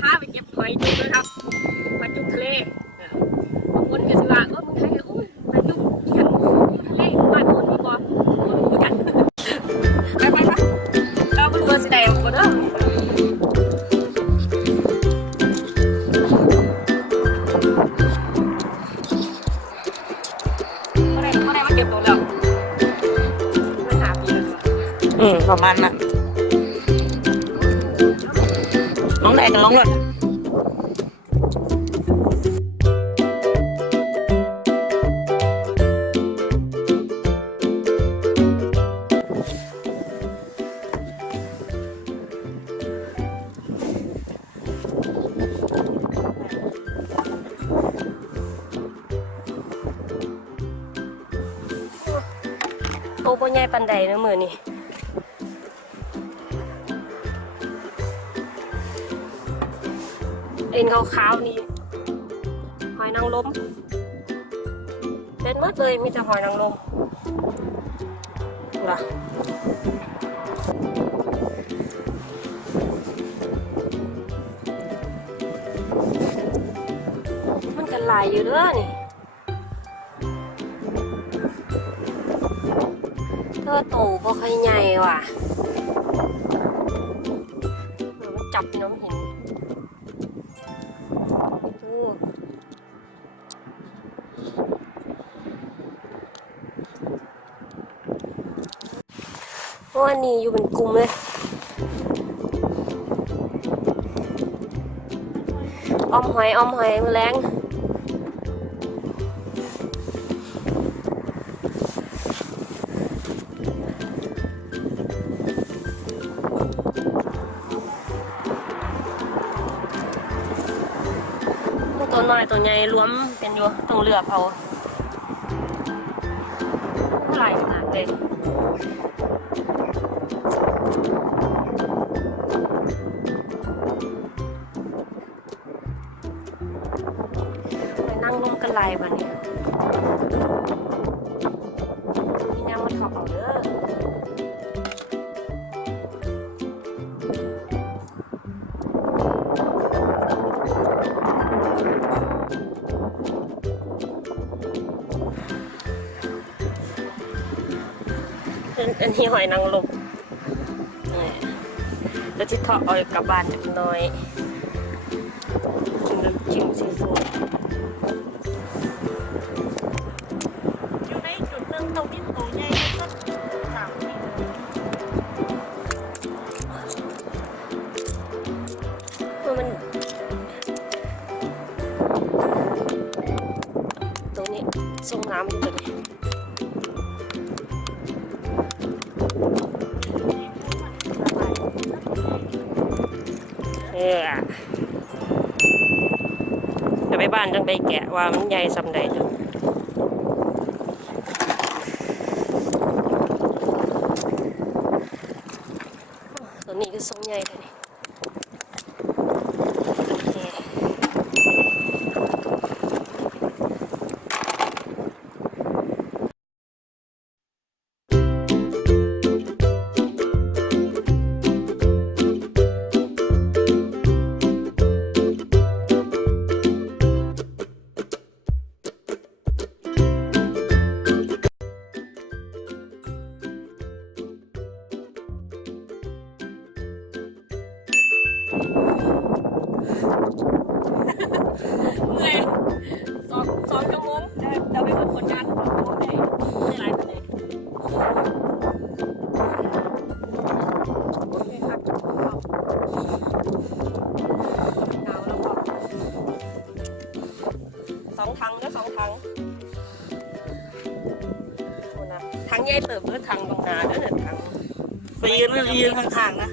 ค้าไปเก็บหอยจุ๊บนะครับหอยจุ๊บทะเลบางคนก็สิว่ามึงไทยโอ้ยหอยจุ๊บอย่างอยู่ทะเลบ้านคนมีบ่รู้กันไปเรามาดูว่าสิได้บ่เด้อเก็บตรงแล้วไม่หาปีประมาณนั้นน้องไหนกันน้องเลยโตบ่ใหญ่ปานใดนะมื้อนี้เอ็นขาวๆนี่หอยนางรมเป็นหมดเลยมีแต่หอยนางรมว่ะมันกันหลายอยู่เด้อนี่เธอโตบ่ค่อยใหญ่ว่ะมันจับน้ำเห็นวันนี้อยู่เป็นกลุ่มเลยอมหอยมือแรงตัวน้อยตัวใหญ่รวมเป็นอยู่ต้องเลือกเอาหลายขนาดเลยนั่งลงกันไล่บ้านี้มีน้ำมันขับเอาเด้ออันนี้หอยนางรมแล้วที่ทอดเอากลับบ้านจักหน่อยกินน้ำจิ้มซีฟู้ดอยู่ในจุดหนึ่งตรงนี้ตัวใหญ่สัก3 ปีมันตัวนี้ส่งน้ำอยู่ตัวนี้จะไปบ้านจังไปแกะว่ามันใหญ่สำใดจังตัวนี้ก็ทรงใหญ่เลยเมื่อย2 ชั่วโมงจะไปเปิดผลงาน2 ชั่วโมงได้หลายคนเลยโอเคครับหนาวแล้วก็2 ถังก็2 ถังถังใหญ่เติบด้วยถังตรงนาด้วยถังไปยืนข้างๆนะ